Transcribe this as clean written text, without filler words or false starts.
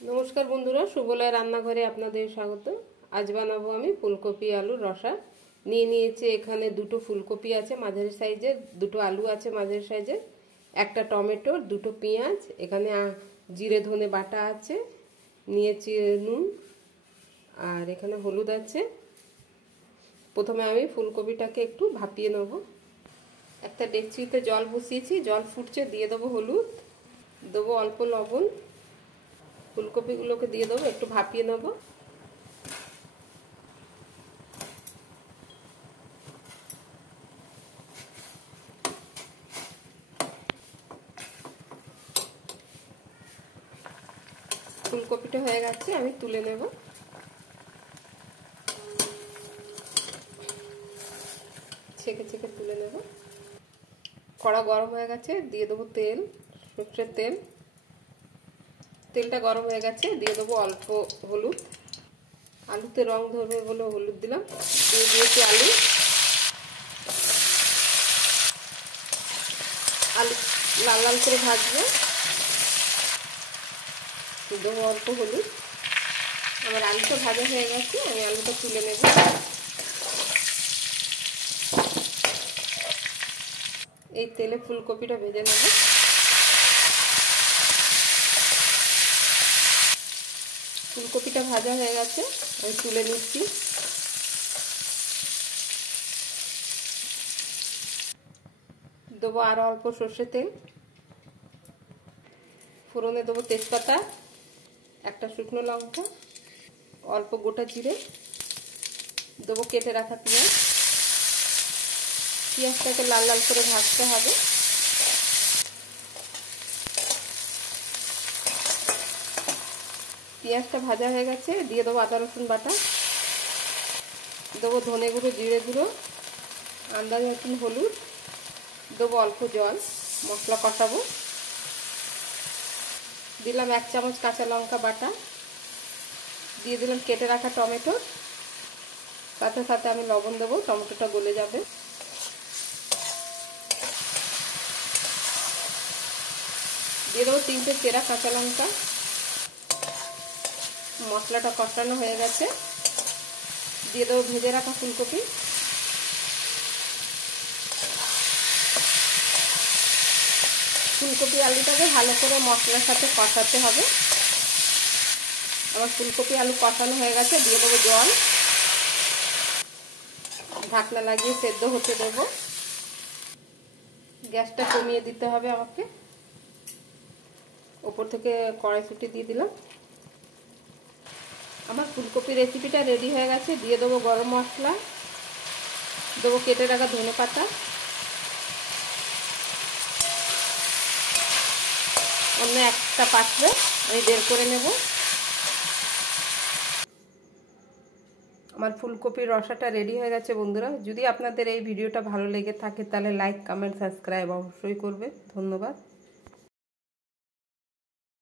নমস্কার বন্ধুরা, সুবলয় রান্নাঘরে আপনাদের স্বাগত। আজ বানাবো আমি ফুলকপি আলুর রসা। নিয়েছি এখানে দুটো ফুলকপি আছে মাঝারি সাইজের, দুটো আলু আছে মাঝারি সাইজের, একটা টমেটো, দুটো পেঁয়াজ, এখানে জিরে ধনে বাটা আছে, নিয়েছি নুন, আর এখানে হলুদ আছে। প্রথমে আমি ফুলকপিটাকে একটু ভাপিয়ে নেব। একটা ডেকচিতে জল বসিয়েছি, জল ফুটছে, দিয়ে দেবো হলুদ, দেবো অল্প লবণ, ফুলকপিগুলোকে দিয়ে দেবো, একটু ভাপিয়ে নেব। ফুলকপিটা হয়ে গেছে, আমি তুলে নেব। ছেঁকে ছেঁকে তুলে নেব। কড়া গরম হয়ে গেছে, দিয়ে দেবো তেল, সরষের তেল। তেলটা গরম হয়ে গেছে, দিয়ে দেবো অল্প হলুদ। আলুতে রং ধরবে বলে হলুদ দিলাম। দিয়ে দিয়েছি আলু। আলু লাল লাল করে ভাজবো। দেবো অল্প হলুদ। আমার আলুটা ভাজা হয়ে গেছে, আমি আলুটা তুলে নেব। এই তেলে ফুলকপিটা ভেজে নেব। ফুলকপিটা ভাজা হয়ে গেছে, আমি তুলে নিচ্ছি। দেবো আরও অল্প সর্ষের তেল। ফোড়নে দেবো তেজপাতা, একটা শুকনো লঙ্কা, অল্প গোটা জিরে, দেবো কেটে রাখা পেঁয়াজ। পেঁয়াজটাকে লাল লাল করে ভাজতে হবে। পেঁয়াজটা ভাজা হয়ে গেছে, দিয়ে দেবো আদা রসুন বাটা, দেবো ধনে গুঁড়ো, জিরে গুঁড়ো, আন্দাজ মতন হলুদ, দেবো অল্প জল, মশলা কষাবো। দিলাম 1 চামচ কাঁচা লঙ্কা বাটা, দিয়ে দিলাম কেটে রাখা টমেটো, সাথে সাথে আমি লবণ দেবো, টমেটোটা গলে যাবে। দিয়ে দেবো 3টে চেরা কাঁচা লঙ্কা। মশলাটা কষানো হয়ে গেছে, দিয়ে দেবো ভেজে রাখা ফুলকপি। ফুলকপি আলুটাকে ভালো করে মশলার সাথে কষাতে হবে। আমার ফুলকপি আলু কষানো হয়ে গেছে, দিয়ে দেবো জল। ঢাকনা লাগিয়ে সেদ্ধ হতে দেবো। গ্যাসটা কমিয়ে দিতে হবে আমাকে। ওপর থেকে কড়াইশুঁটি দিয়ে দিলাম। আমার ফুলকপি রেসিপিটা রেডি হয়ে গেছে। দিয়ে দেবো গরম মশলা, দেবো কেটে রাখা ধনে পাতা, অন্য একটা পাত্রে আমি বের করে নেব। আমার ফুলকপির রসাটা রেডি হয়ে গেছে বন্ধুরা। যদি আপনাদের এই ভিডিওটা ভালো লেগে থাকে তাহলে লাইক, কমেন্ট, সাবস্ক্রাইব অবশ্যই করবে। ধন্যবাদ।